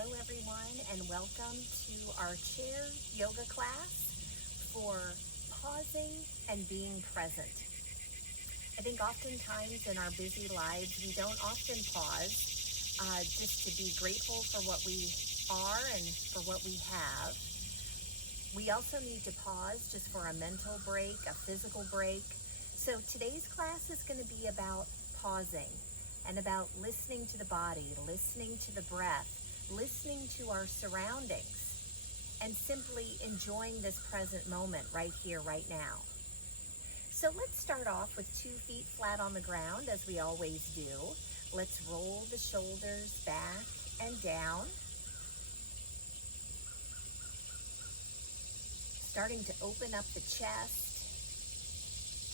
Hello everyone, and welcome to our chair yoga class for pausing and being present. I think oftentimes in our busy lives we don't often pause just to be grateful for what we are and for what we have. We also need to pause just for a mental break, a physical break. So today's class is going to be about pausing and about listening to the body, listening to the breath, listening to our surroundings, and simply enjoying this present moment right here, right now. So let's start off with 2 feet flat on the ground, as we always do. Let's roll the shoulders back and down. Starting to open up the chest,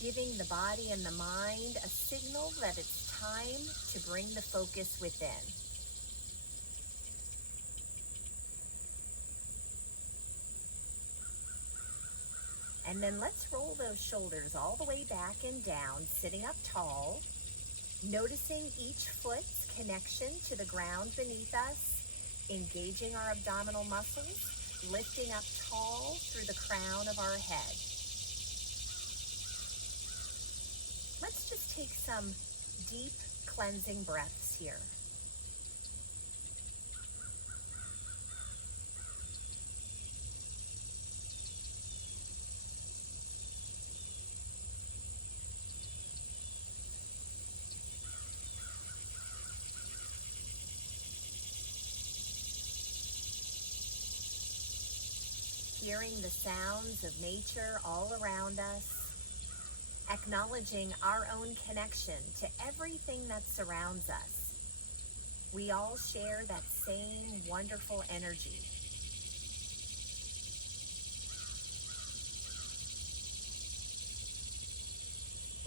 giving the body and the mind a signal that it's time to bring the focus within. And then let's roll those shoulders all the way back and down, sitting up tall, noticing each foot's connection to the ground beneath us, engaging our abdominal muscles, lifting up tall through the crown of our head. Let's just take some deep cleansing breaths here. Hearing the sounds of nature all around us, acknowledging our own connection to everything that surrounds us. We all share that same wonderful energy.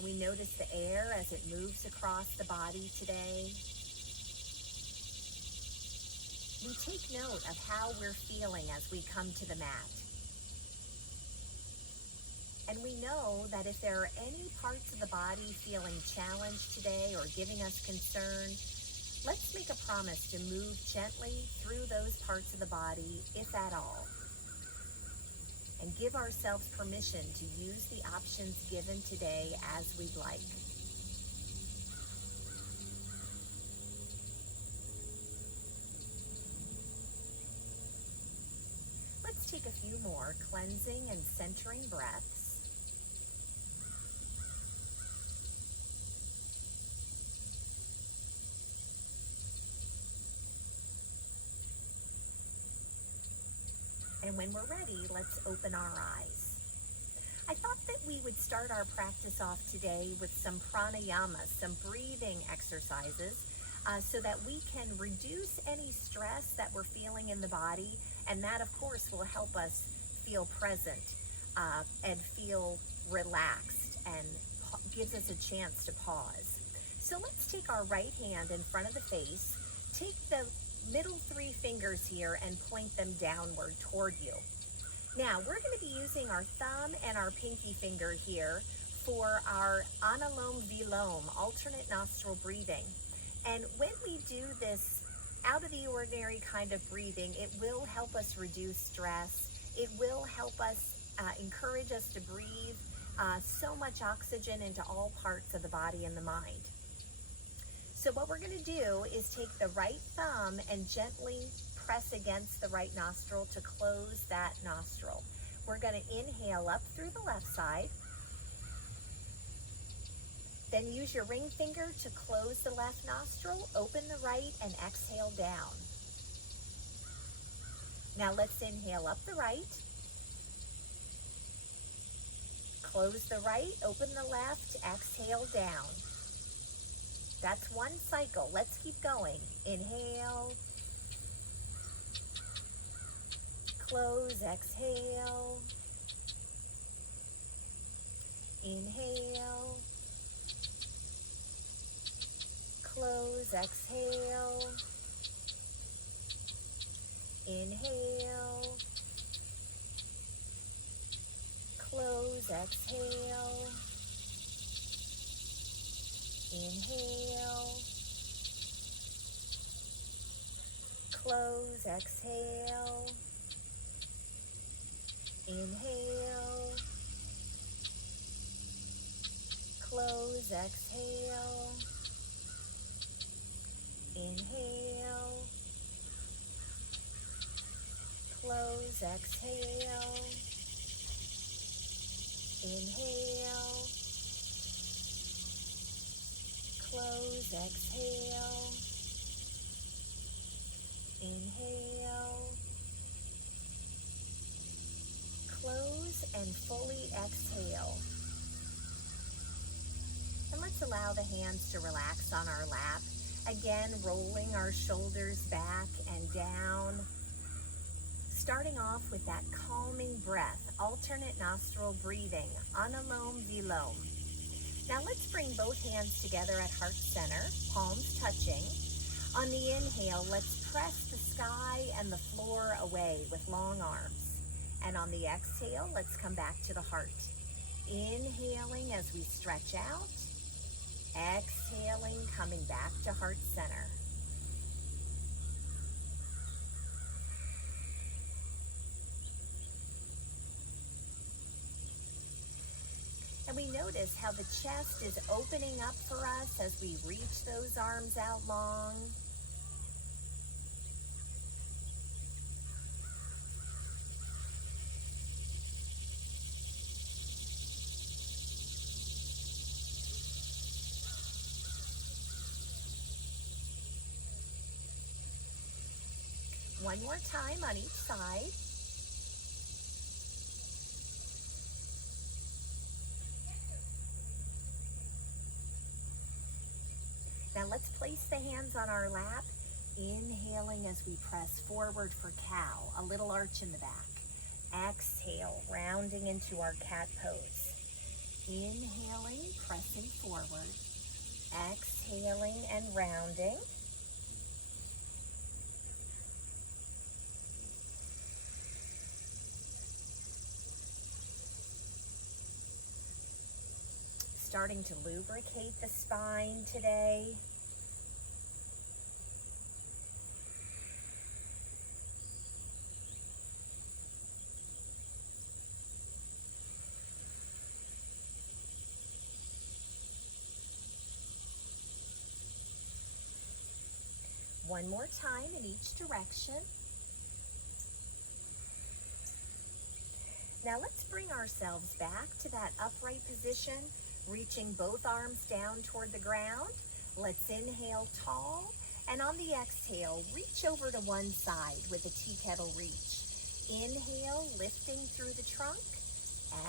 We notice the air as it moves across the body today. We take note of how we're feeling as we come to the mat. And we know that if there are any parts of the body feeling challenged today or giving us concern, let's make a promise to move gently through those parts of the body, if at all. And give ourselves permission to use the options given today as we'd like. Let's take a few more cleansing and centering breaths. And when we're ready, let's open our eyes. I thought that we would start our practice off today with some pranayama, some breathing exercises, so that we can reduce any stress that we're feeling in the body. And that, of course, will help us feel present and feel relaxed and gives us a chance to pause. So let's take our right hand in front of the face, take the middle 3 fingers here and point them downward toward you. Now we're going to be using our thumb and our pinky finger here for our Anulom Vilom, alternate nostril breathing. And when we do this out of the ordinary kind of breathing, it will help us reduce stress. It will help us encourage us to breathe so much oxygen into all parts of the body and the mind. So what we're going to do is take the right thumb and gently press against the right nostril to close that nostril. We're going to inhale up through the left side. Then use your ring finger to close the left nostril, open the right, and exhale down. Now let's inhale up the right. Close the right, open the left, exhale down. That's one cycle. Let's keep going. Inhale. Close, exhale. Inhale. Close, exhale. Inhale. Close, exhale. Inhale. Close, exhale. Inhale. Close, exhale. Inhale. Close, exhale. Inhale. Close, exhale. Inhale. Close and fully exhale. And let's allow the hands to relax on our lap. Again, rolling our shoulders back and down. Starting off with that calming breath, alternate nostril breathing, Anulom Vilom. Now let's bring both hands together at heart center, palms touching. On the inhale, let's press the sky and the floor away with long arms. And on the exhale, let's come back to the heart. Inhaling as we stretch out. Exhaling, coming back to heart center. And we notice how the chest is opening up for us as we reach those arms out long. One more time on each side. Now let's place the hands on our lap, inhaling as we press forward for cow, a little arch in the back. Exhale, rounding into our cat pose. Inhaling, pressing forward. Exhaling and rounding. Starting to lubricate the spine today. One more time in each direction. Now let's bring ourselves back to that upright position, reaching both arms down toward the ground. Let's inhale tall, and on the exhale, reach over to one side with a tea kettle reach. Inhale, lifting through the trunk.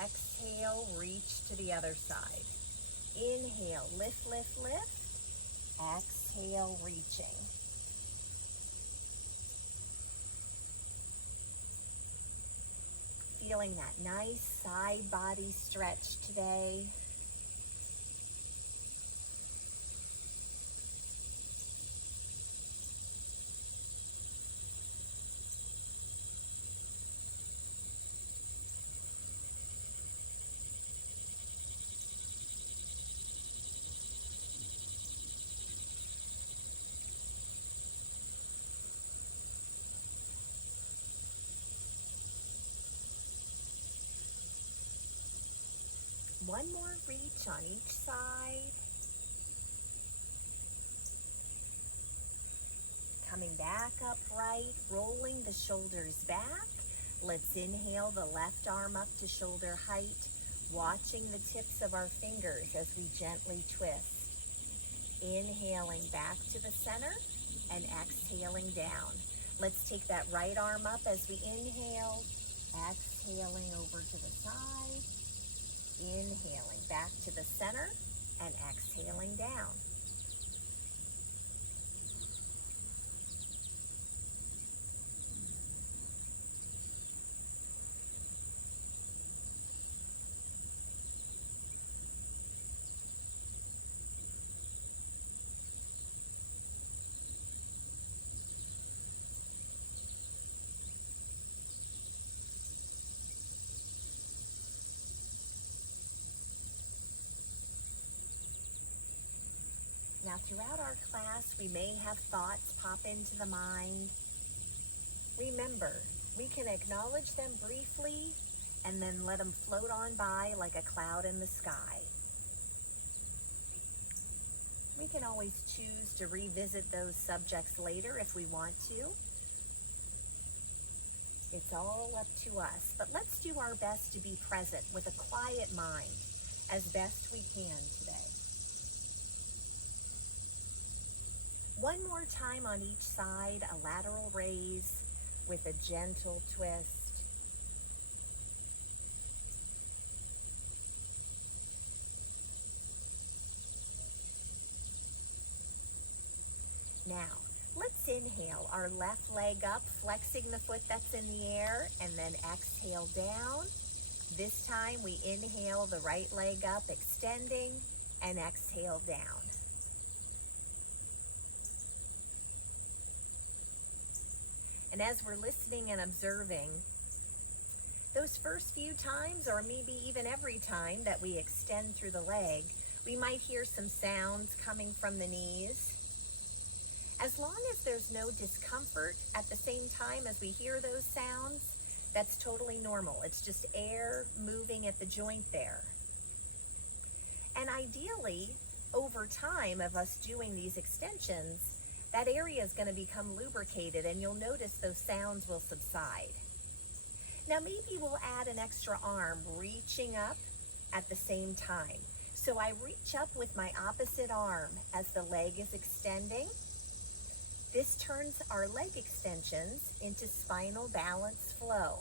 Exhale, reach to the other side. Inhale, lift, lift, lift. Exhale, reaching. Feeling that nice side body stretch today. One more reach on each side. Coming back upright, rolling the shoulders back. Let's inhale the left arm up to shoulder height, watching the tips of our fingers as we gently twist. Inhaling back to the center and exhaling down. Let's take that right arm up as we inhale, exhaling over to the side. Inhaling back to the center and exhaling down. Now, throughout our class, we may have thoughts pop into the mind. remember, we can acknowledge them briefly and then let them float on by like a cloud in the sky. We can always choose to revisit those subjects later if we want to. It's all up to us, but let's do our best to be present with a quiet mind as best we can today. One more time on each side, a lateral raise with a gentle twist. Now, let's inhale our left leg up, flexing the foot that's in the air, and then exhale down. This time we inhale the right leg up, extending, and exhale down. And as we're listening and observing, those first few times, or maybe even every time that we extend through the leg, we might hear some sounds coming from the knees. As long as there's no discomfort at the same time as we hear those sounds, that's totally normal. It's just air moving at the joint there. And ideally, over time of us doing these extensions, that area is going to become lubricated and you'll notice those sounds will subside. Now maybe we'll add an extra arm reaching up at the same time. So I reach up with my opposite arm as the leg is extending. This turns our leg extensions into spinal balance flow.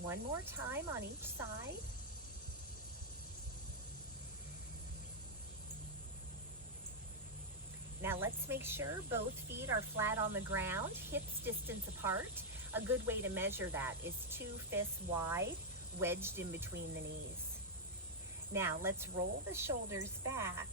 One more time on each side. Now let's make sure both feet are flat on the ground, hips distance apart. A good way to measure that is 2 fists wide, wedged in between the knees. Now let's roll the shoulders back,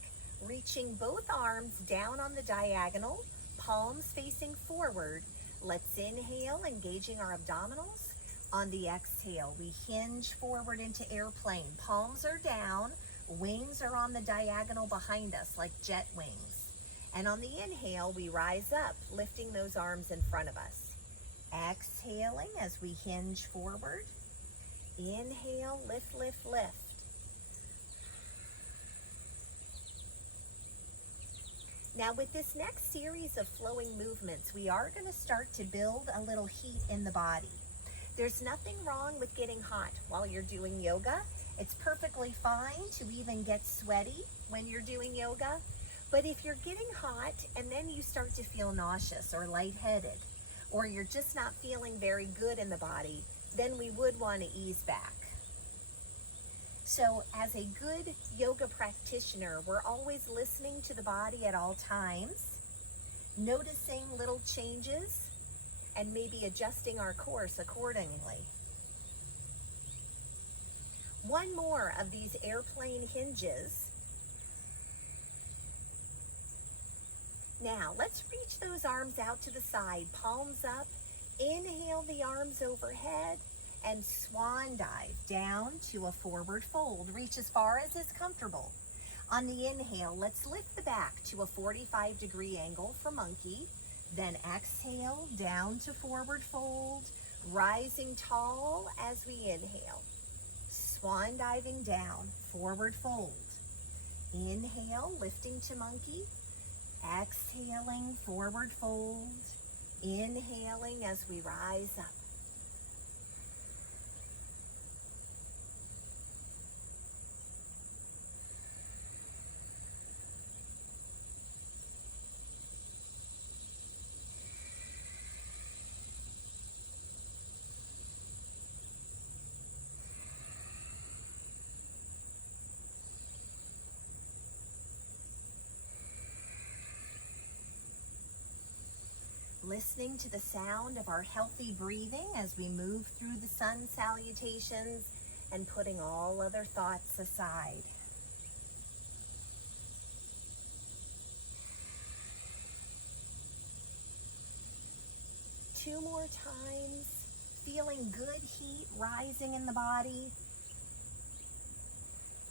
reaching both arms down on the diagonal, palms facing forward. Let's inhale, engaging our abdominals. On the exhale, we hinge forward into airplane. Palms are down, wings are on the diagonal behind us like jet wings. And on the inhale, we rise up, lifting those arms in front of us. Exhaling as we hinge forward. Inhale, lift, lift, lift. Now with this next series of flowing movements, we are going to start to build a little heat in the body. There's nothing wrong with getting hot while you're doing yoga. It's perfectly fine to even get sweaty when you're doing yoga. But if you're getting hot and then you start to feel nauseous or lightheaded, or you're just not feeling very good in the body, then we would want to ease back. So as a good yoga practitioner, we're always listening to the body at all times, noticing little changes, and maybe adjusting our course accordingly. One more of these airplane hinges. Now, let's reach those arms out to the side, palms up. Inhale the arms overhead and swan dive down to a forward fold. Reach as far as is comfortable. On the inhale, let's lift the back to a 45-degree angle for monkey. Then exhale down to forward fold, rising tall as we inhale. Swan diving down, forward fold. Inhale, lifting to monkey. Exhaling, forward fold. Inhaling as we rise up. Listening to the sound of our healthy breathing as we move through the sun salutations and putting all other thoughts aside. 2 more times, feeling good heat rising in the body.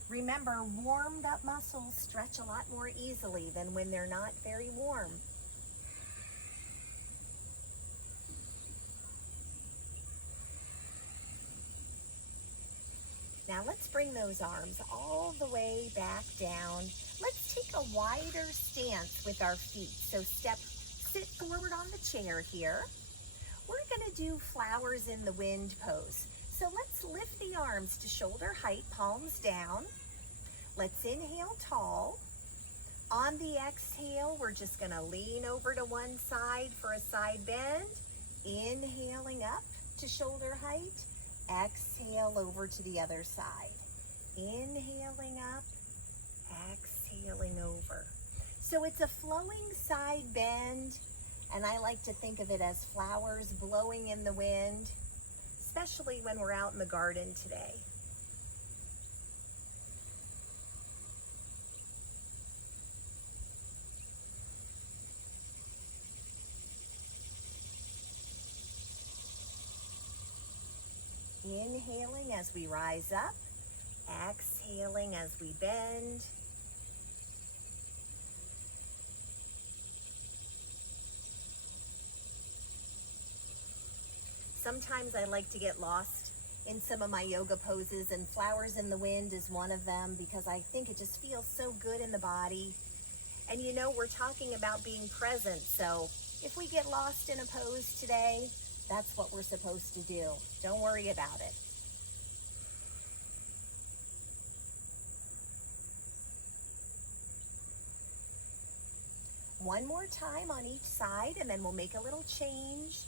Remember, warmed up muscles stretch a lot more easily than when they're not very warm. Now let's bring those arms all the way back down. Let's take a wider stance with our feet. So sit forward on the chair here. We're gonna do flowers in the wind pose. So let's lift the arms to shoulder height, palms down. Let's inhale tall. On the exhale, we're just gonna lean over to one side for a side bend. Inhaling up to shoulder height. Exhale over to the other side. Inhaling up, exhaling over. So it's a flowing side bend, and I like to think of it as flowers blowing in the wind, especially when we're out in the garden today. Inhaling as we rise up, exhaling as we bend. Sometimes I like to get lost in some of my yoga poses, and flowers in the wind is one of them because I think it just feels so good in the body. And you know, we're talking about being present, so if we get lost in a pose today, that's what we're supposed to do. Don't worry about it. One more time on each side, and then we'll make a little change.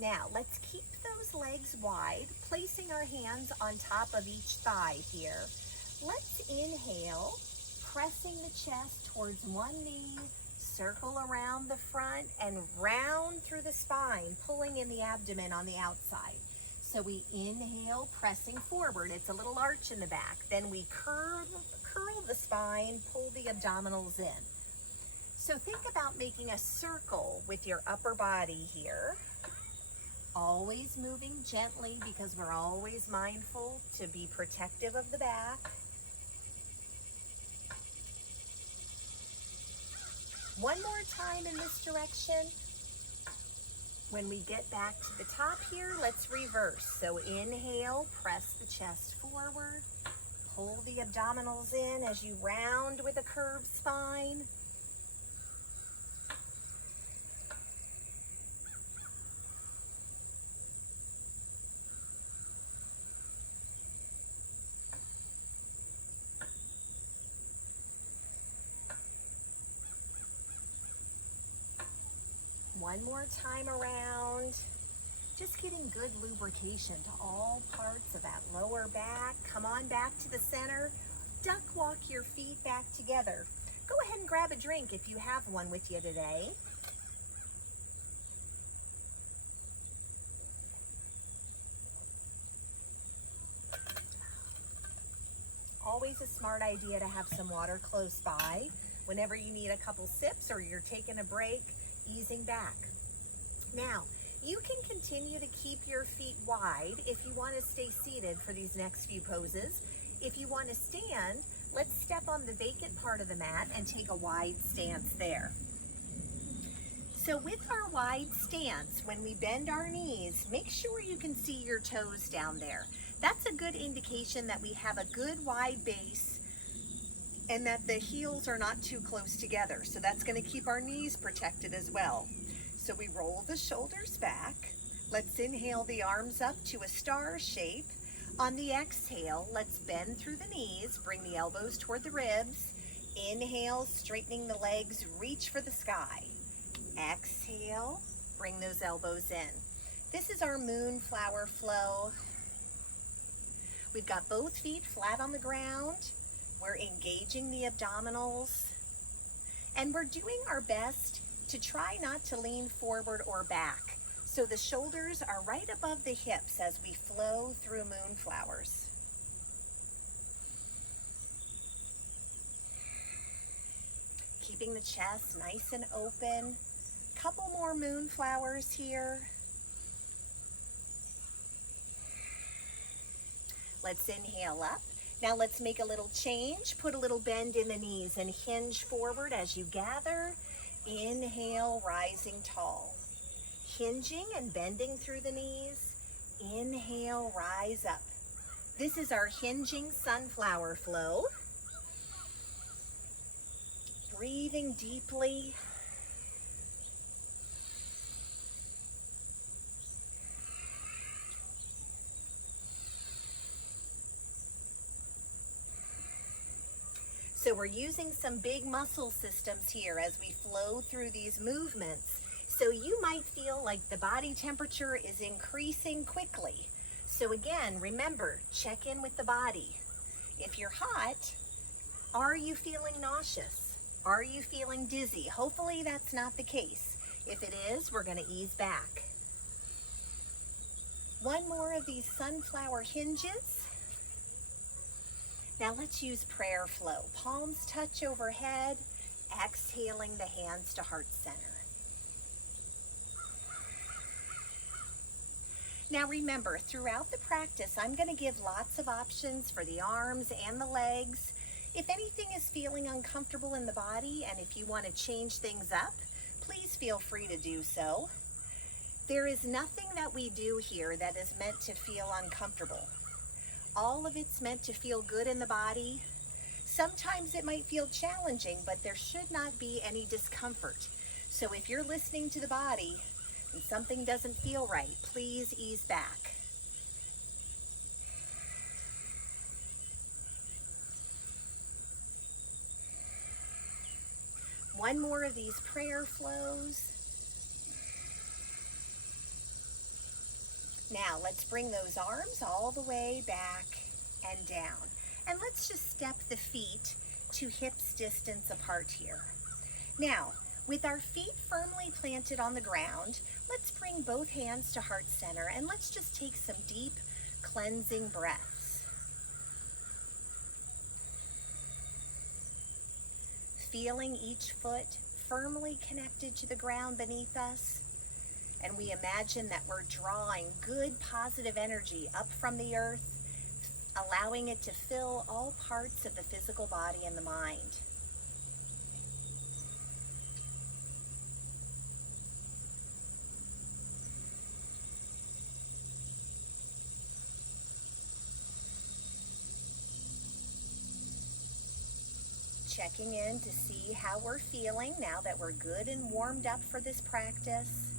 Now, let's keep those legs wide, placing our hands on top of each thigh here. Let's inhale, pressing the chest towards one knee, circle around the front and round through the spine, pulling in the abdomen on the outside. So we inhale, pressing forward. It's a little arch in the back. Then we curl the spine, pull the abdominals in. So think about making a circle with your upper body here. Always moving gently because we're always mindful to be protective of the back. One more time in this direction. When we get back to the top here, let's reverse. So inhale, press the chest forward, pull the abdominals in as you round with a curved spine. One more time around, just getting good lubrication to all parts of that lower back. Come on back to the center. Duck walk your feet back together. Go ahead and grab a drink if you have one with you today. Always a smart idea to have some water close by whenever you need a couple sips or you're taking a break. Easing back. Now, you can continue to keep your feet wide if you want to stay seated for these next few poses. If you want to stand, let's step on the vacant part of the mat and take a wide stance there. So with our wide stance, when we bend our knees, make sure you can see your toes down there. That's a good indication that we have a good wide base and that the heels are not too close together. So that's going to keep our knees protected as well. So we roll the shoulders back. Let's inhale the arms up to a star shape. On the exhale, let's bend through the knees, bring the elbows toward the ribs. Inhale, straightening the legs, reach for the sky. Exhale, bring those elbows in. This is our moonflower flow. We've got both feet flat on the ground. We're engaging the abdominals, and we're doing our best to try not to lean forward or back. So the shoulders are right above the hips as we flow through moonflowers. Keeping the chest nice and open. Couple more moonflowers here. Let's inhale up. Now let's make a little change. Put a little bend in the knees and hinge forward as you gather. Inhale, rising tall. Hinging and bending through the knees. Inhale, rise up. This is our hinging sunflower flow. Breathing deeply. So we're using some big muscle systems here as we flow through these movements. So you might feel like the body temperature is increasing quickly. So again, remember, check in with the body. If you're hot, are you feeling nauseous? Are you feeling dizzy? Hopefully that's not the case. If it is, we're going to ease back. One more of these sunflower hinges. Now let's use prayer flow. Palms touch overhead, exhaling the hands to heart center. Now remember, throughout the practice, I'm going to give lots of options for the arms and the legs. If anything is feeling uncomfortable in the body, and if you want to change things up, please feel free to do so. There is nothing that we do here that is meant to feel uncomfortable. All of it's meant to feel good in the body. Sometimes it might feel challenging, but there should not be any discomfort. So if you're listening to the body and something doesn't feel right, please ease back. One more of these prayer flows. Now let's bring those arms all the way back and down. And let's just step the feet to hips distance apart here. Now, with our feet firmly planted on the ground, let's bring both hands to heart center and let's just take some deep cleansing breaths. Feeling each foot firmly connected to the ground beneath us. And we imagine that we're drawing good positive energy up from the earth, allowing it to fill all parts of the physical body and the mind. Checking in to see how we're feeling now that we're good and warmed up for this practice.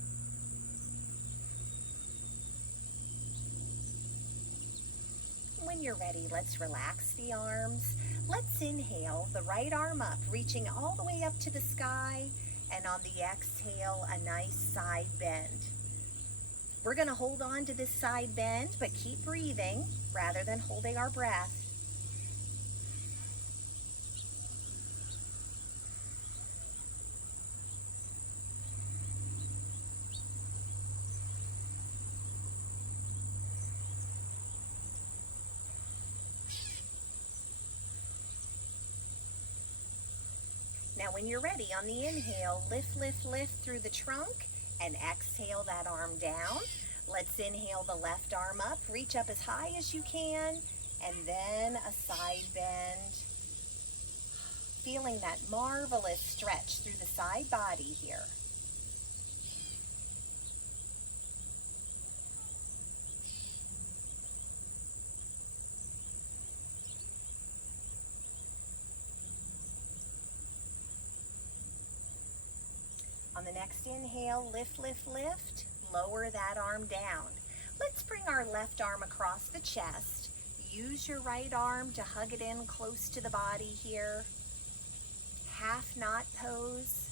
When you're ready, let's relax the arms. Let's inhale the right arm up, reaching all the way up to the sky, and on the exhale, a nice side bend. We're going to hold on to this side bend, but keep breathing rather than holding our breath. Now when you're ready, on the inhale, lift, lift, lift through the trunk and exhale that arm down. Let's inhale the left arm up, reach up as high as you can, and then a side bend. Feeling that marvelous stretch through the side body here. On the next inhale, lift, lift, lift, lower that arm down. Let's bring our left arm across the chest. Use your right arm to hug it in close to the body here. Half knot pose.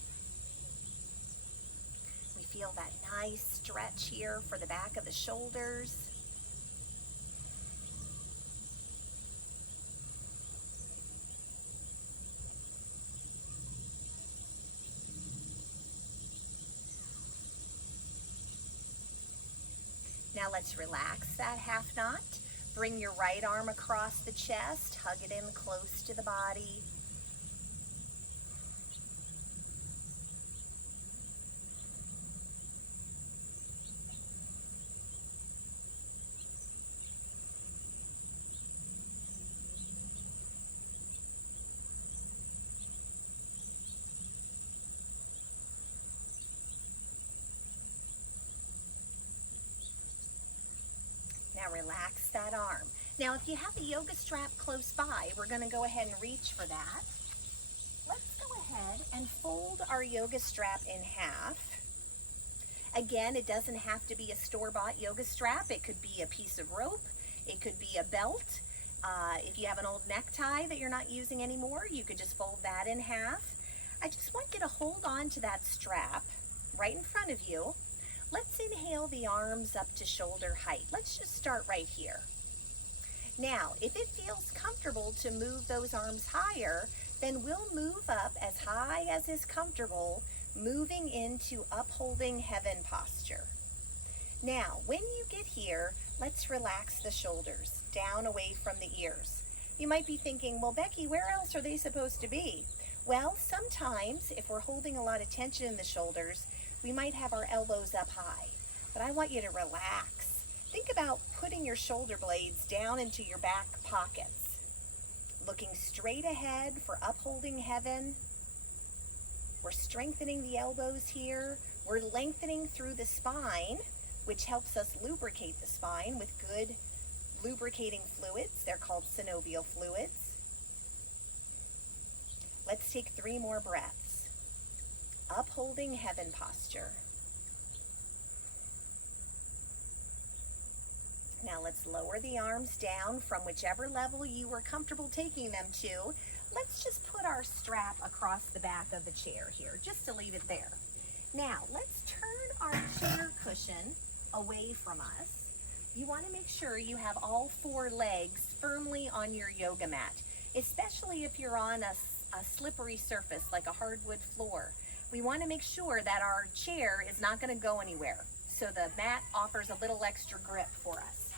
We feel that nice stretch here for the back of the shoulders. Now let's relax that half knot. Bring your right arm across the chest, hug it in close to the body. Now relax that arm. Now if you have a yoga strap close by, we're going to go ahead and reach for that. Let's go ahead and fold our yoga strap in half. Again, it doesn't have to be a store-bought yoga strap. It could be a piece of rope. It could be a belt. If you have an old necktie that you're not using anymore, you could just fold that in half. I just want you to hold on to that strap right in front of you. Let's inhale the arms up to shoulder height. Let's just start right here. Now, if it feels comfortable to move those arms higher, then we'll move up as high as is comfortable, moving into upholding heaven posture. Now, when you get here, let's relax the shoulders down away from the ears. You might be thinking, well, Becky, where else are they supposed to be? Well, sometimes if we're holding a lot of tension in the shoulders, we might have our elbows up high, but I want you to relax. Think about putting your shoulder blades down into your back pockets, looking straight ahead for upholding heaven. We're strengthening the elbows here. We're lengthening through the spine, which helps us lubricate the spine with good lubricating fluids. They're called synovial fluids. Let's take 3 more breaths. Upholding heaven posture. Now let's lower the arms down from whichever level you were comfortable taking them to. Let's just put our strap across the back of the chair here, just to leave it there. Now let's turn our chair cushion away from us. You want to make sure you have all 4 legs firmly on your yoga mat, especially if you're on a slippery surface like a hardwood floor. We want to make sure that our chair is not going to go anywhere, so the mat offers a little extra grip for us.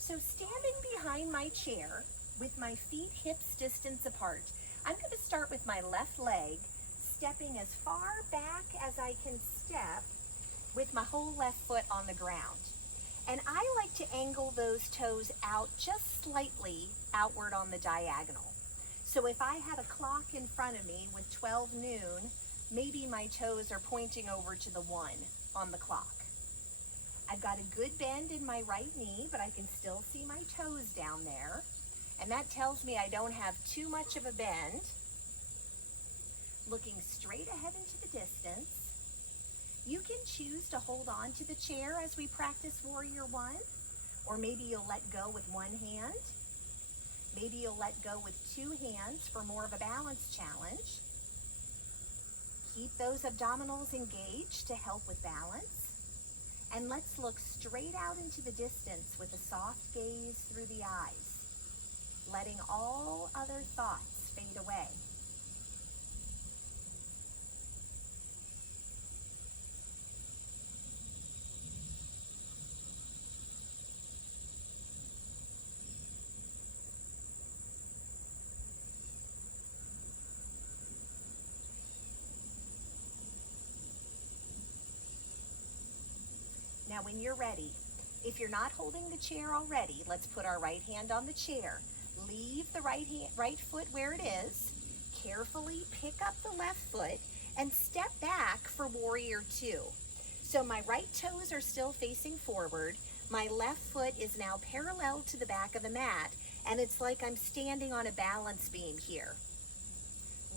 So standing behind my chair with my feet hips distance apart, I'm going to start with my left leg, stepping as far back as I can step with my whole left foot on the ground. And I like to angle those toes out just slightly outward on the diagonal. So if I had a clock in front of me with 12 noon, maybe my toes are pointing over to the 1 on the clock. I've got a good bend in my right knee, but I can still see my toes down there. And that tells me I don't have too much of a bend. Looking straight ahead into the distance. You can choose to hold on to the chair as we practice Warrior One, or maybe you'll let go with 1 hand. Maybe you'll let go with 2 hands for more of a balance challenge. Keep those abdominals engaged to help with balance. And let's look straight out into the distance with a soft gaze through the eyes, letting all other thoughts fade away. Now when you're ready, if you're not holding the chair already, let's put our right hand on the chair. Leave the right foot where it is. Carefully pick up the left foot and step back for Warrior Two. So my right toes are still facing forward. My left foot is now parallel to the back of the mat, and it's like I'm standing on a balance beam here.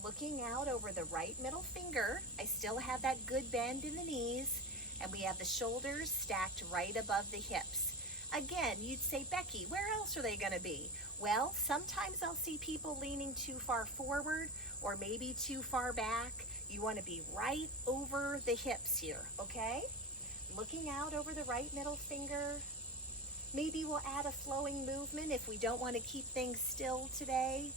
Looking out over the right middle finger, I still have that good bend in the knees, and we have the shoulders stacked right above the hips. Again, you'd say, Becky, where else are they going to be? Well, sometimes I'll see people leaning too far forward or maybe too far back. You want to be right over the hips here, okay? Looking out over the right middle finger. Maybe we'll add a flowing movement if we don't want to keep things still today.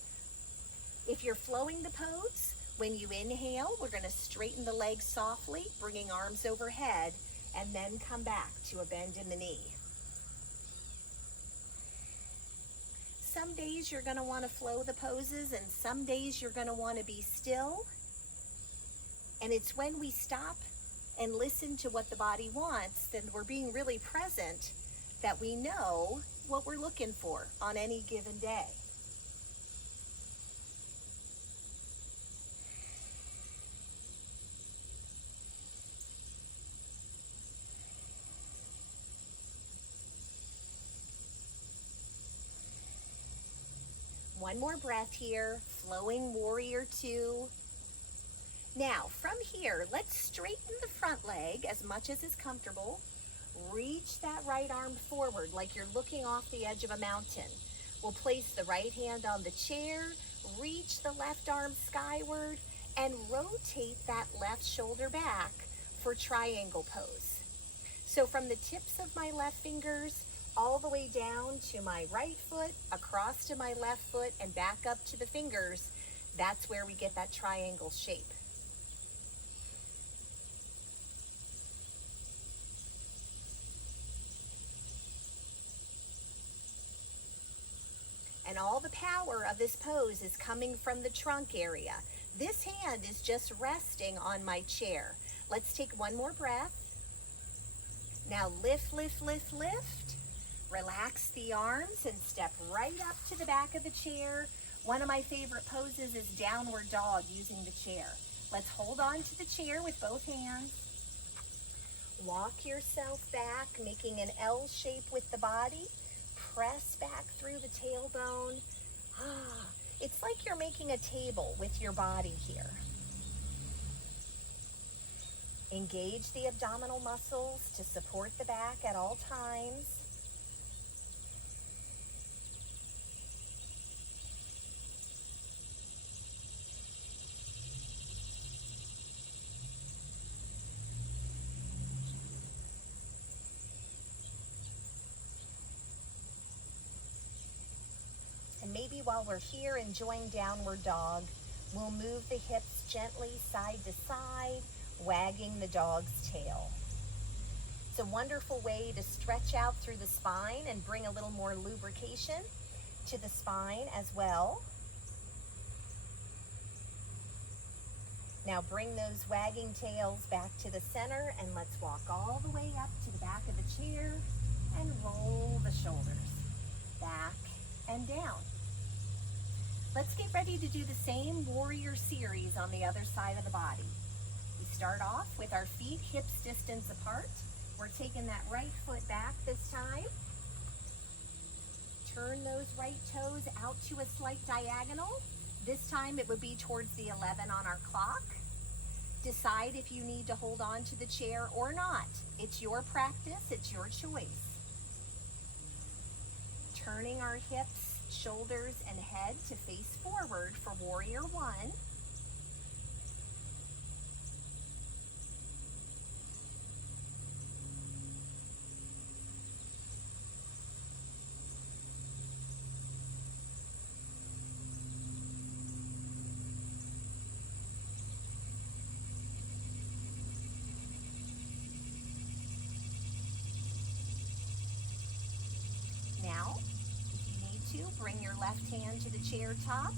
If you're flowing the pose, when you inhale, we're going to straighten the legs softly, bringing arms overhead, and then come back to a bend in the knee. Some days you're going to want to flow the poses, and some days you're going to want to be still. And it's when we stop and listen to what the body wants, then we're being really present, that we know what we're looking for on any given day. One more breath here, flowing warrior two. Now, from here, let's straighten the front leg as much as is comfortable. Reach that right arm forward like you're looking off the edge of a mountain. We'll place the right hand on the chair, reach the left arm skyward, and rotate that left shoulder back for triangle pose. So from the tips of my left fingers all the way down to my right foot, across to my left foot, and back up to the fingers, that's where we get that triangle shape. And all the power of this pose is coming from the trunk area. This hand is just resting on my chair. Let's take one more breath. Now lift, lift, lift, lift. Relax the arms and step right up to the back of the chair. One of my favorite poses is downward dog using the chair. Let's hold on to the chair with both hands. Walk yourself back, making an L shape with the body. Press back through the tailbone. It's like you're making a table with your body here. Engage the abdominal muscles to support the back at all times. And maybe while we're here enjoying downward dog, we'll move the hips gently side to side, wagging the dog's tail. It's a wonderful way to stretch out through the spine and bring a little more lubrication to the spine as well. Now bring those wagging tails back to the center, and let's walk all the way up to the back of the chair and roll the shoulders back and down. Let's get ready to do the same warrior series on the other side of the body. We start off with our feet hips distance apart. We're taking that right foot back this time. Turn those right toes out to a slight diagonal. This time it would be towards the 11 on our clock. Decide if you need to hold on to the chair or not. It's your practice, it's your choice. Turning our hips, shoulders, and head to face forward for warrior one. Now, bring your left hand to the chair top,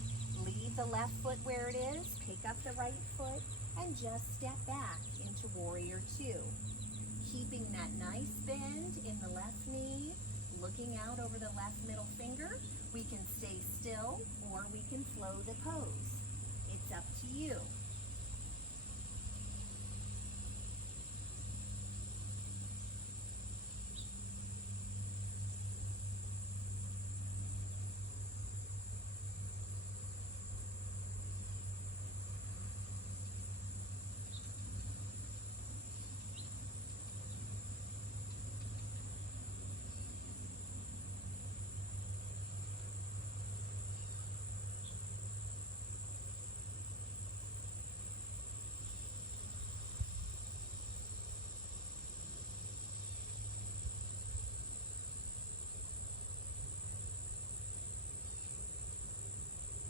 leave the left foot where it is, pick up the right foot, and just step back into warrior two. Keeping that nice bend in the left knee, looking out over the left middle finger. We can stay still or we can flow the pose. It's up to you.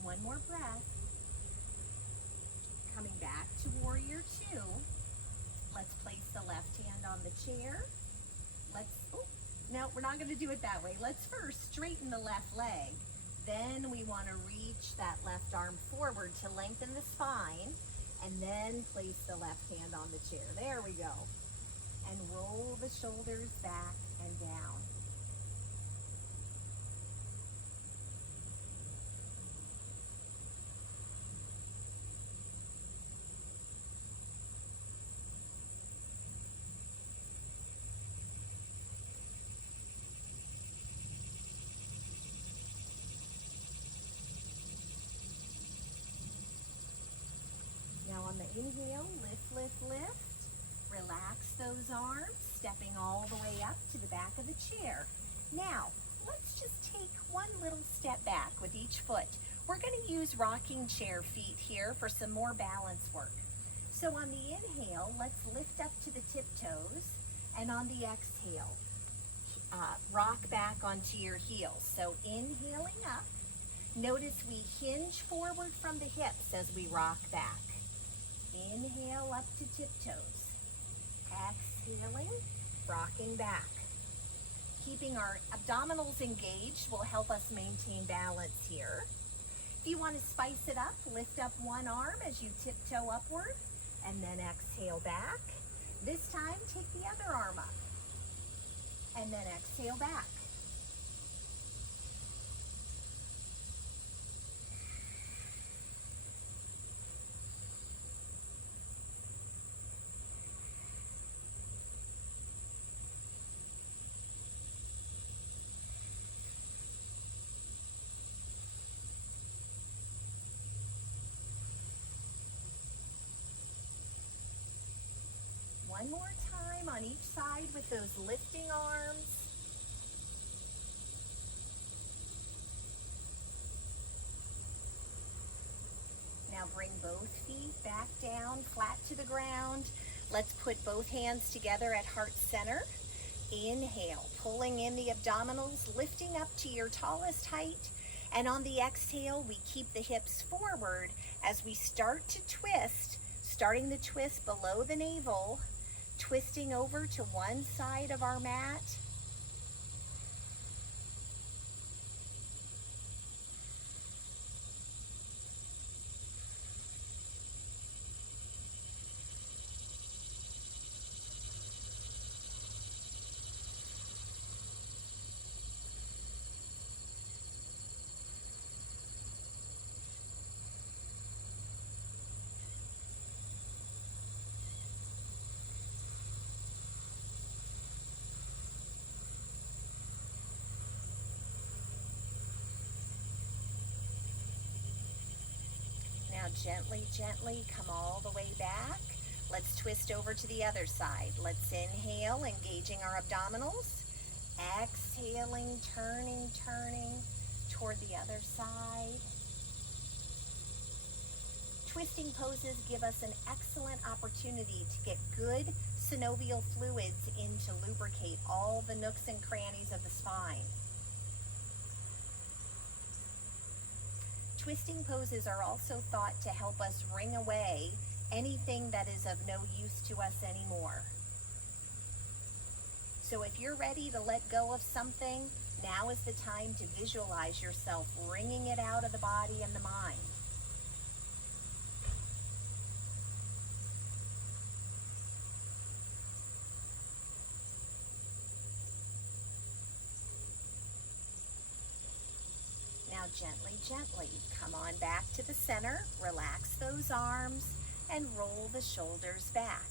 One more breath. Coming back to warrior two. Let's place the left hand on the chair. No, we're not going to do it that way. Let's first straighten the left leg. Then we want to reach that left arm forward to lengthen the spine, and then place the left hand on the chair. There we go. And roll the shoulders back and down. inhale, lift, lift, lift. Relax those arms, stepping all the way up to the back of the chair. Now, let's just take one little step back with each foot. We're going to use rocking chair feet here for some more balance work. So on the inhale, let's lift up to the tiptoes, and on the exhale, rock back onto your heels. So inhaling up, notice we hinge forward from the hips as we rock back. Inhale up to tiptoes. Exhaling, rocking back. Keeping our abdominals engaged will help us maintain balance here. If you want to spice it up, lift up one arm as you tiptoe upward, and then exhale back. This time, take the other arm up, and then exhale back. One more time on each side with those lifting arms. Now bring both feet back down, flat to the ground. Let's put both hands together at heart center. Inhale, pulling in the abdominals, lifting up to your tallest height. And on the exhale, we keep the hips forward as we start to twist, starting the twist below the navel, twisting over to one side of our mat. Now gently, gently come all the way back. Let's twist over to the other side. Let's inhale, engaging our abdominals. Exhaling, turning toward the other side. Twisting poses give us an excellent opportunity to get good synovial fluids in to lubricate all the nooks and crannies of the spine. Twisting poses are also thought to help us wring away anything that is of no use to us anymore. So if you're ready to let go of something, now is the time to visualize yourself wringing it out of the body and the mind. Now gently, gently come on back to the center, relax those arms, and roll the shoulders back.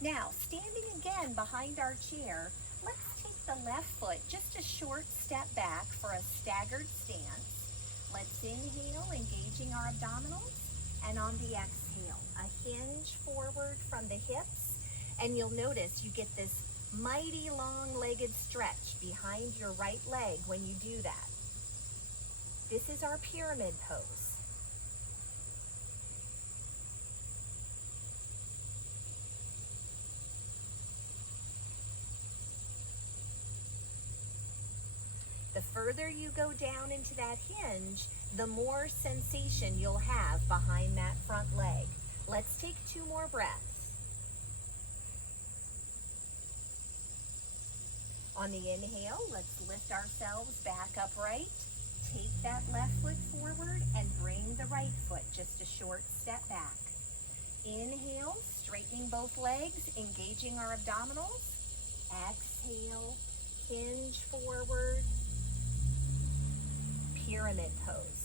Now, standing again behind our chair, let's take the left foot just a short step back for a staggered stance. Let's inhale, engaging our abdominals, and on the exhale, a hinge forward from the hips, and you'll notice you get this mighty long-legged stretch behind your right leg when you do that. This is our pyramid pose. The further you go down into that hinge, the more sensation you'll have behind that front leg. Let's take 2 more breaths. On the inhale, let's lift ourselves back upright. Take that left foot forward and bring the right foot just a short step back. Inhale, straightening both legs, engaging our abdominals. Exhale, hinge forward, pyramid pose.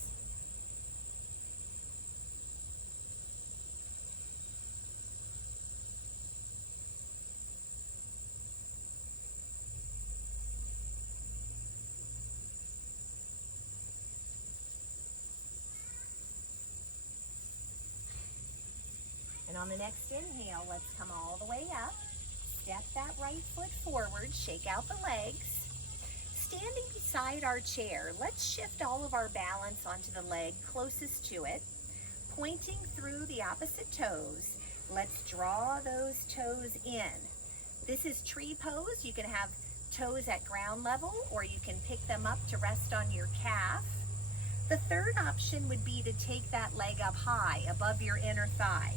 And And on the next inhale, let's come all the way up. Step that right foot forward, shake out the legs. Standing beside our chair, let's shift all of our balance onto the leg closest to it, pointing through the opposite toes. Let's draw those toes in. This is tree pose. You can have toes at ground level, or you can pick them up to rest on your calf. The third option would be to take that leg up high above your inner thigh.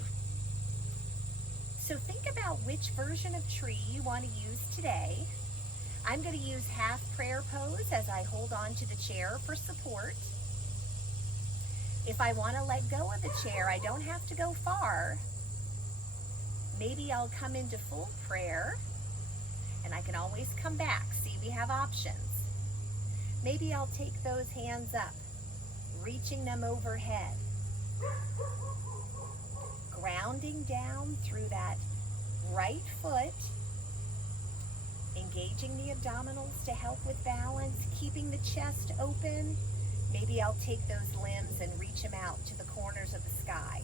So think about which version of tree you want to use today. I'm going to use half prayer pose as I hold on to the chair for support. If I want to let go of the chair, I don't have to go far. Maybe I'll come into full prayer, and I can always come back. See, we have options. Maybe I'll take those hands up, reaching them overhead, grounding down through that right foot, engaging the abdominals to help with balance, keeping the chest open. Maybe I'll take those limbs and reach them out to the corners of the sky.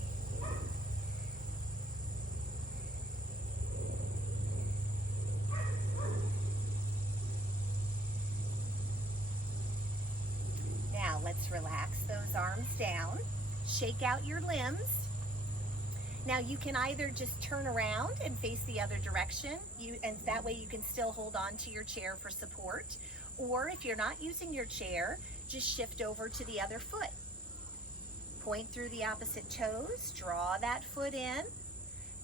Now let's relax those arms down, shake out your limbs. Now you can either just turn around and face the other direction, and that way you can still hold on to your chair for support. Or if you're not using your chair, just shift over to the other foot. Point through the opposite toes, draw that foot in.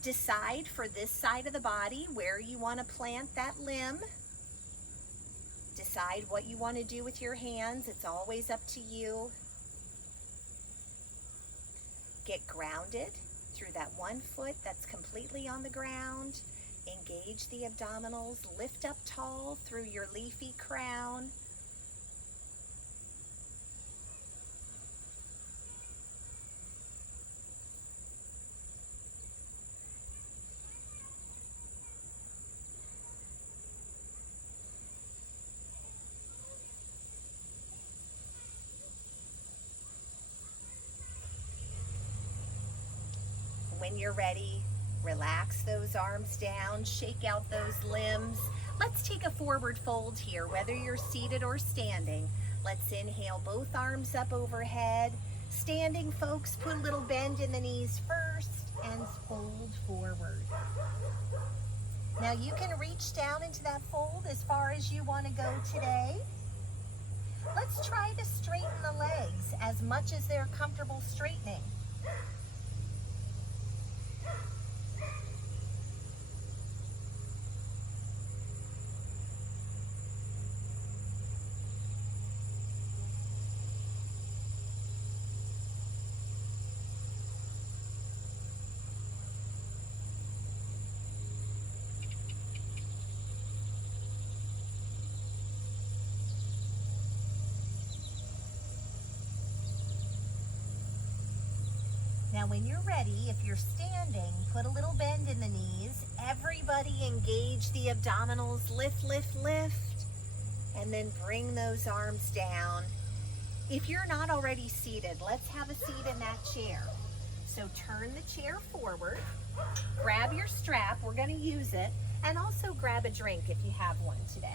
Decide for this side of the body where you want to plant that limb. Decide what you want to do with your hands. It's always up to you. Get grounded through that one foot that's completely on the ground. Engage the abdominals. Lift up tall through your leafy crown. When you're ready, relax those arms down, shake out those limbs. Let's take a forward fold here, whether you're seated or standing. Let's inhale both arms up overhead. Standing folks, put a little bend in the knees first and fold forward. Now you can reach down into that fold as far as you want to go today. Let's try to straighten the legs as much as they're comfortable straightening. Now when you're ready, if you're standing, put a little bend in the knees. Everybody engage the abdominals, lift, lift, lift, and then bring those arms down. If you're not already seated, let's have a seat in that chair. So turn the chair forward, grab your strap, we're going to use it, and also grab a drink if you have one today.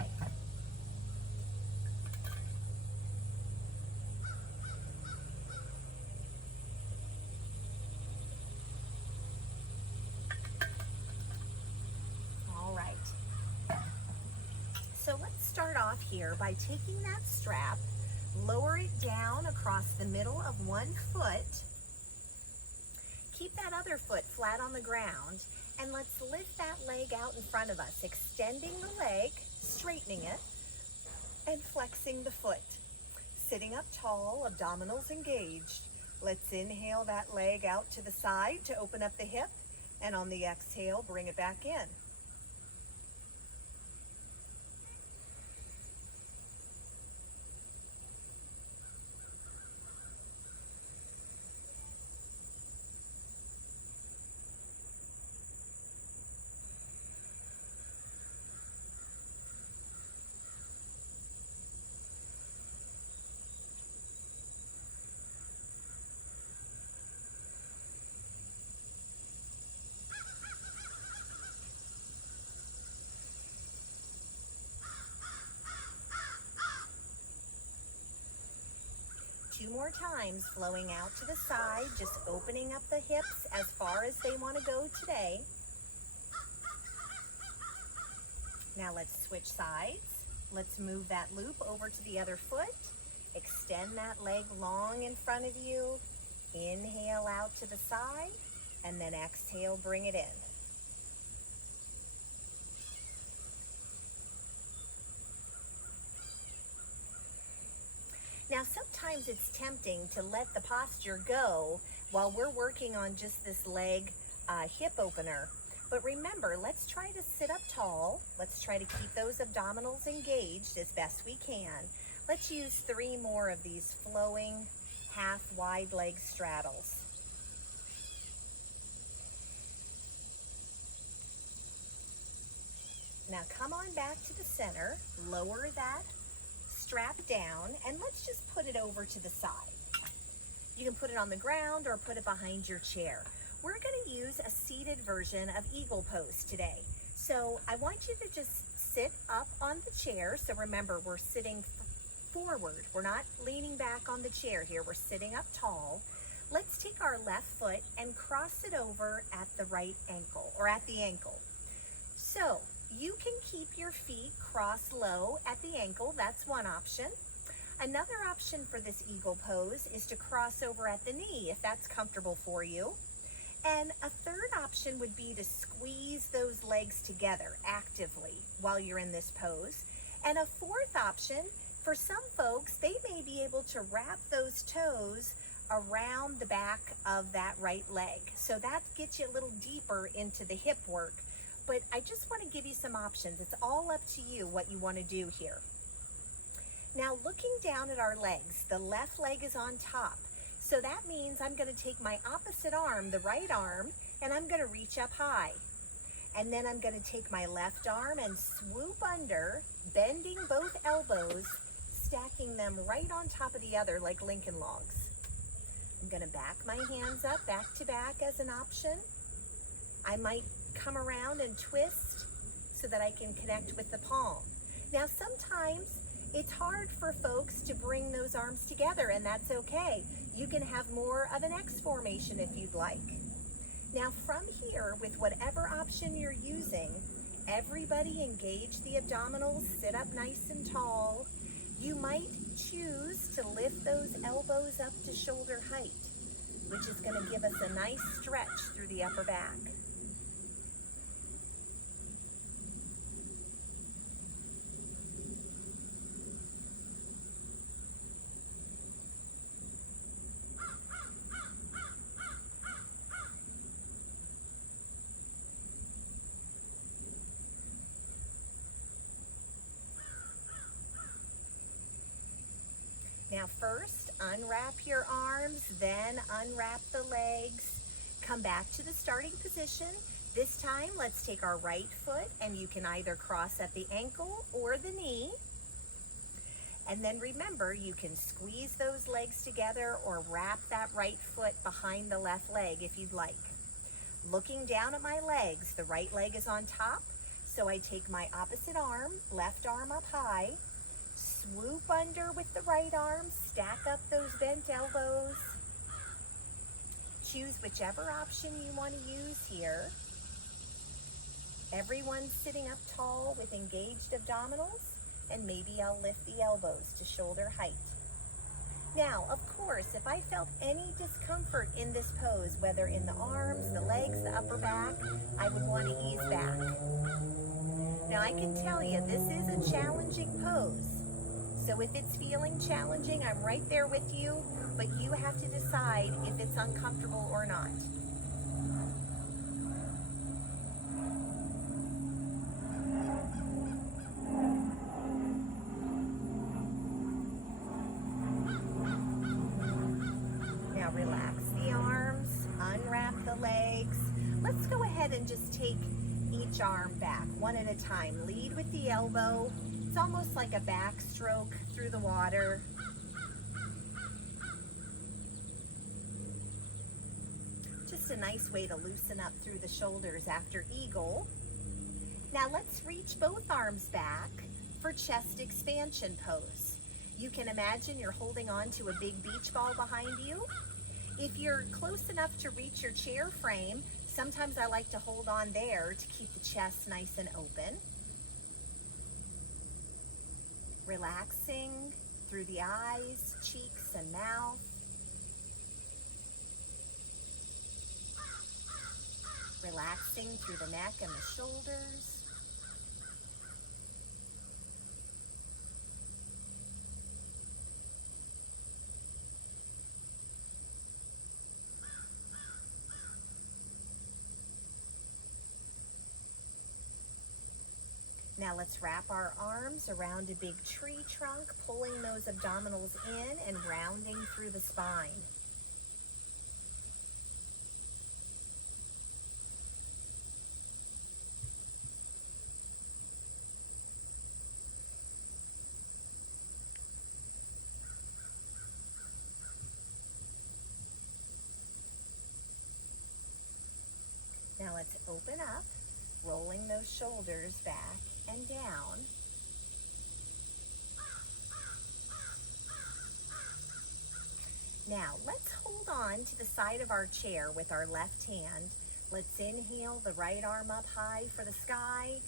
So let's start off here by taking that strap, lower it down across the middle of one foot, keep that other foot flat on the ground, and let's lift that leg out in front of us, extending the leg, straightening it, and flexing the foot. Sitting up tall, abdominals engaged. Let's inhale that leg out to the side to open up the hip, and on the exhale, bring it back in. 2 more times, flowing out to the side, just opening up the hips as far as they want to go today. Now let's switch sides. Let's move that loop over to the other foot. Extend that leg long in front of you. Inhale out to the side, and then exhale, bring it in. Now, sometimes it's tempting to let the posture go while we're working on just this leg hip opener. But remember, let's try to sit up tall. Let's try to keep those abdominals engaged as best we can. Let's use 3 more of these flowing half wide leg straddles. Now come on back to the center, lower that strap down, and let's just put it over to the side. You can put it on the ground or put it behind your chair. We're going to use a seated version of eagle pose today. So I want you to just sit up on the chair. So remember, we're sitting forward. We're not leaning back on the chair here. We're sitting up tall. Let's take our left foot and cross it over at the right ankle, or at the ankle. So you can keep your feet crossed low at the ankle. That's one option. Another option for this eagle pose is to cross over at the knee, if that's comfortable for you. And a third option would be to squeeze those legs together actively while you're in this pose. And a fourth option, for some folks, they may be able to wrap those toes around the back of that right leg. So that gets you a little deeper into the hip work. But I just want to give you some options. It's all up to you what you want to do here. Now, looking down at our legs, the left leg is on top. So that means I'm going to take my opposite arm, the right arm, and I'm going to reach up high. And then I'm going to take my left arm and swoop under, bending both elbows, stacking them right on top of the other like Lincoln logs. I'm going to back my hands up, back to back as an option. I might come around and twist so that I can connect with the palm. Now, sometimes it's hard for folks to bring those arms together, and that's okay. You can have more of an X formation if you'd like. Now, from here, with whatever option you're using, everybody engage the abdominals, sit up nice and tall. You might choose to lift those elbows up to shoulder height, which is going to give us a nice stretch through the upper back. Now first, unwrap your arms, then unwrap the legs. Come back to the starting position. This time, let's take our right foot, and you can either cross at the ankle or the knee. And then remember, you can squeeze those legs together or wrap that right foot behind the left leg if you'd like. Looking down at my legs, the right leg is on top, so I take my opposite arm, left arm up high, swoop under with the right arm, stack up those bent elbows. Choose whichever option you want to use here. Everyone's sitting up tall with engaged abdominals, and maybe I'll lift the elbows to shoulder height. Now, of course, if I felt any discomfort in this pose, whether in the arms, the legs, the upper back, I would want to ease back. Now, I can tell you, this is a challenging pose. So if it's feeling challenging, I'm right there with you, but you have to decide if it's uncomfortable or not. Now relax the arms, unwrap the legs. Let's go ahead and just take each arm back, one at a time. Lead with the elbow. It's almost like a backstroke through the water. Just a nice way to loosen up through the shoulders after eagle. Now let's reach both arms back for chest expansion pose. You can imagine you're holding on to a big beach ball behind you. If you're close enough to reach your chair frame, sometimes I like to hold on there to keep the chest nice and open. Relaxing through the eyes, cheeks, and mouth. Relaxing through the neck and the shoulders. Now let's wrap our arms around a big tree trunk, pulling those abdominals in and rounding through the spine. Now let's open up, rolling those shoulders back and down. Now let's hold on to the side of our chair with our left hand. Let's inhale the right arm up high for the sky,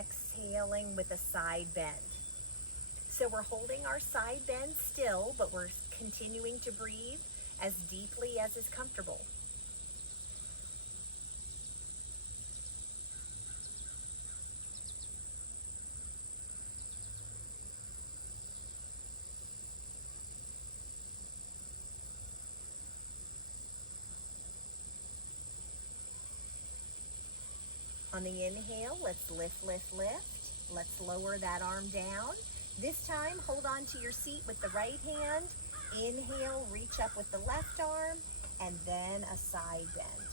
exhaling with a side bend. So we're holding our side bend still, but we're continuing to breathe as deeply as is comfortable. On the inhale, let's lift, lift, lift. Let's lower that arm down. This time, hold on to your seat with the right hand. Inhale, reach up with the left arm, and then a side bend.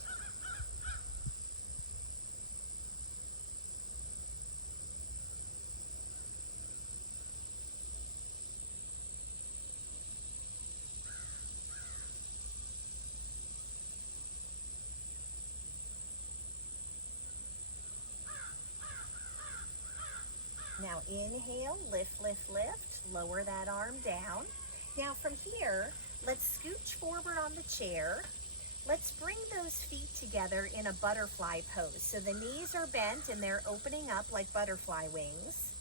Now inhale, lift, lift, lift, lower that arm down. Now from here, let's scooch forward on the chair. Let's bring those feet together in a butterfly pose. So the knees are bent and they're opening up like butterfly wings.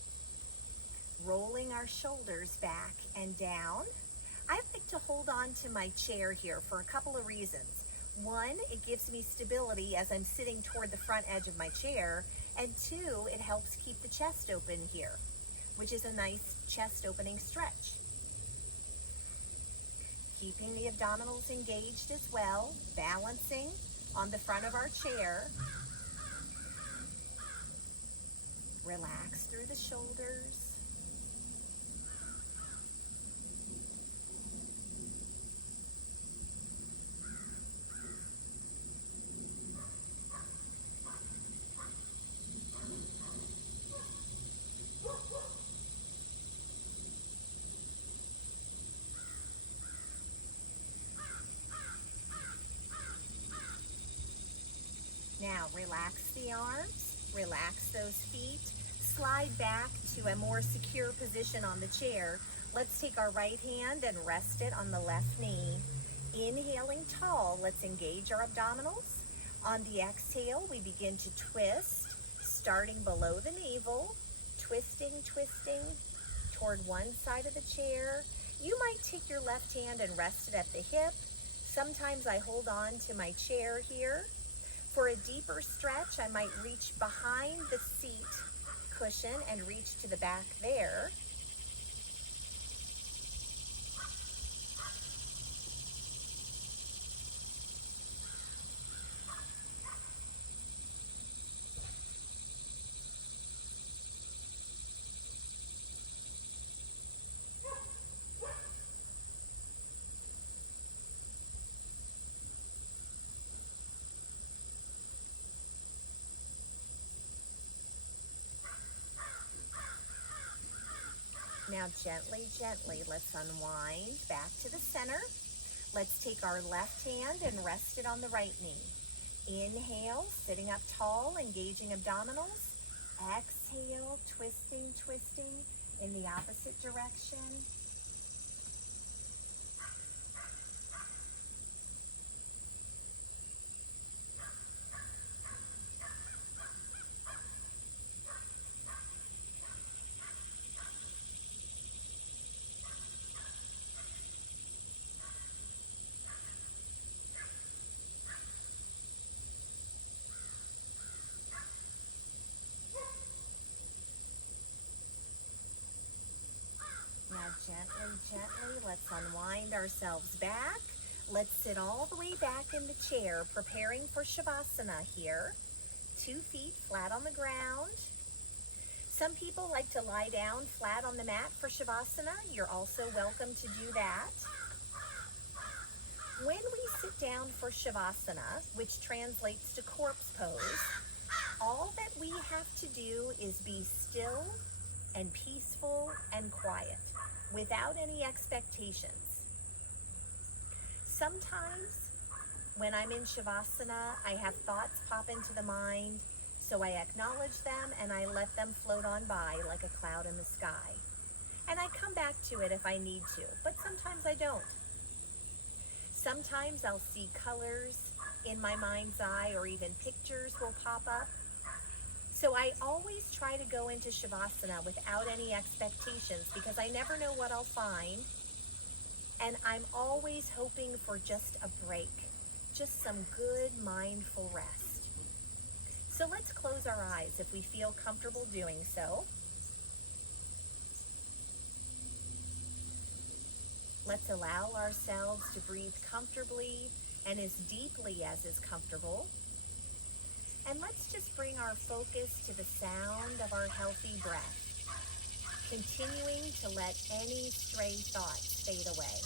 Rolling our shoulders back and down. I like to hold on to my chair here for a couple of reasons. One, it gives me stability as I'm sitting toward the front edge of my chair. And two, it helps keep the chest open here, which is a nice chest opening stretch. Keeping the abdominals engaged as well, balancing on the front of our chair. Relax through the shoulders. Now relax the arms, relax those feet, slide back to a more secure position on the chair. Let's take our right hand and rest it on the left knee. Inhaling tall, let's engage our abdominals. On the exhale, we begin to twist, starting below the navel, twisting, twisting toward one side of the chair. You might take your left hand and rest it at the hip. Sometimes I hold on to my chair here. For a deeper stretch, I might reach behind the seat cushion and reach to the back there. Now gently, gently, let's unwind back to the center. Let's take our left hand and rest it on the right knee. Inhale, sitting up tall, engaging abdominals. Exhale, twisting, twisting in the opposite direction. Gently, gently, let's unwind ourselves back. Let's sit all the way back in the chair, preparing for Shavasana here. 2 feet flat on the ground. Some people like to lie down flat on the mat for Shavasana. You're also welcome to do that. When we sit down for Shavasana, which translates to corpse pose, all that we have to do is be still and peaceful and quiet, without any expectations. Sometimes when I'm in Shavasana, I have thoughts pop into the mind, so I acknowledge them and I let them float on by like a cloud in the sky. And I come back to it if I need to, but sometimes I don't. Sometimes I'll see colors in my mind's eye, or even pictures will pop up. So I always try to go into Shavasana without any expectations, because I never know what I'll find. And I'm always hoping for just a break, just some good mindful rest. So let's close our eyes if we feel comfortable doing so. Let's allow ourselves to breathe comfortably and as deeply as is comfortable. And let's just bring our focus to the sound of our healthy breath, continuing to let any stray thoughts fade away.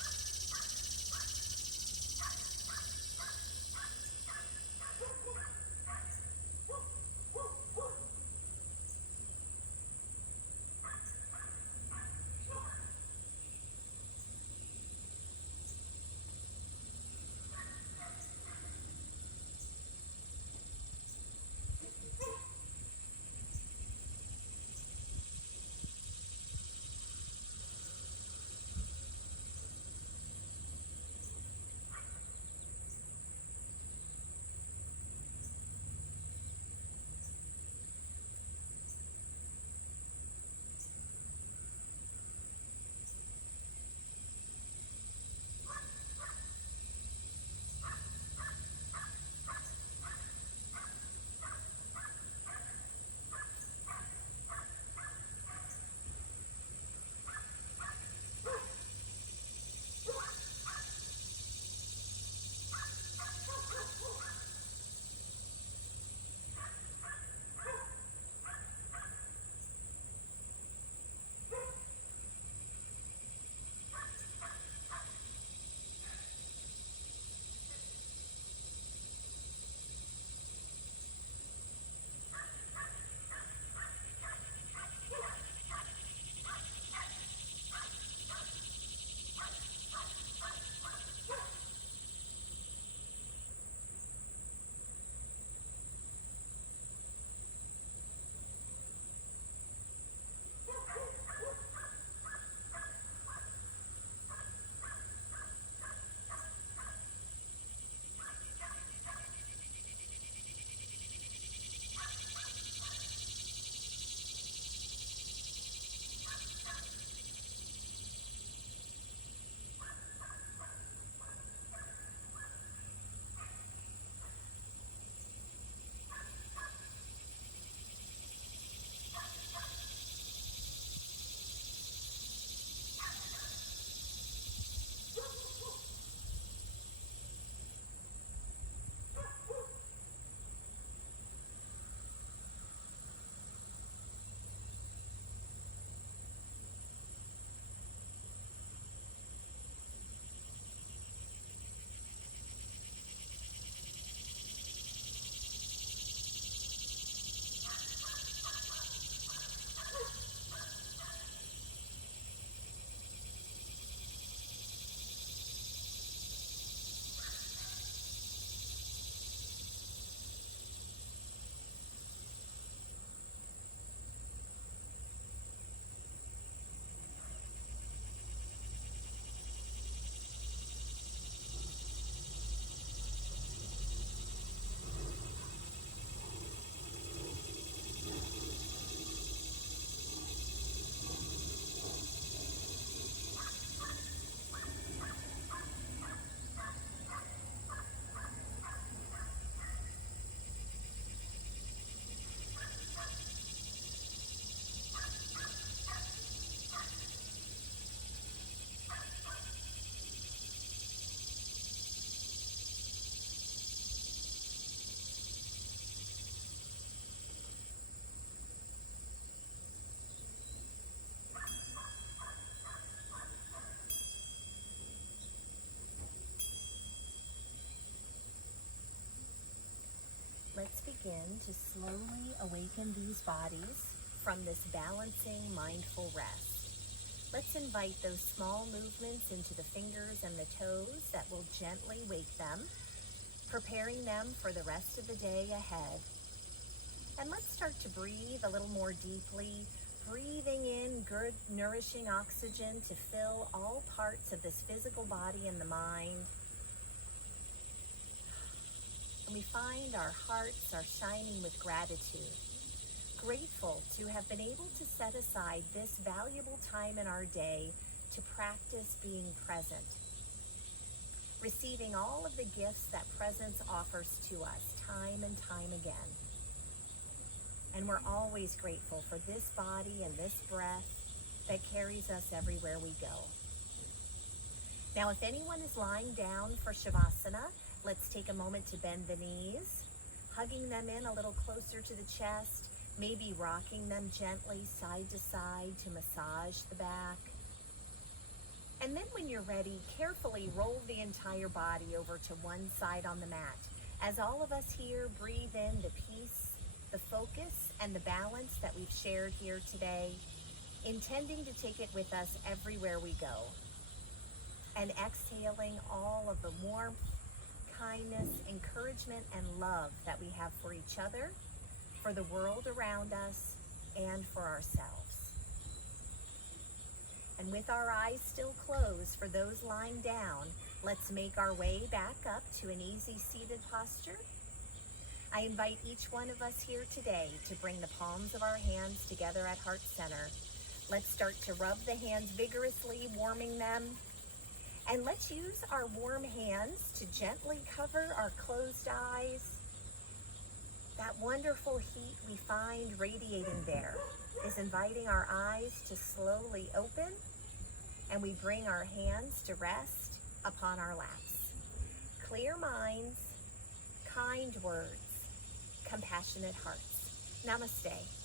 begin to slowly awaken these bodies from this balancing, mindful rest. Let's invite those small movements into the fingers and the toes that will gently wake them, preparing them for the rest of the day ahead. And let's start to breathe a little more deeply, breathing in good, nourishing oxygen to fill all parts of this physical body and the mind. And we find our hearts are shining with gratitude, grateful to have been able to set aside this valuable time in our day to practice being present, receiving all of the gifts that presence offers to us time and time again. And we're always grateful for this body and this breath that carries us everywhere we go. Now, if anyone is lying down for Shavasana, let's take a moment to bend the knees, hugging them in a little closer to the chest, maybe rocking them gently side to side to massage the back. And then when you're ready, carefully roll the entire body over to one side on the mat. As all of us here breathe in the peace, the focus, and the balance that we've shared here today, intending to take it with us everywhere we go. And exhaling all of the warmth, kindness, encouragement, and love that we have for each other, for the world around us, and for ourselves. And with our eyes still closed for those lying down, let's make our way back up to an easy seated posture. I invite each one of us here today to bring the palms of our hands together at heart center. Let's start to rub the hands vigorously, warming them. And let's use our warm hands to gently cover our closed eyes. That wonderful heat we find radiating there is inviting our eyes to slowly open, and we bring our hands to rest upon our laps. Clear minds, kind words, compassionate hearts. Namaste.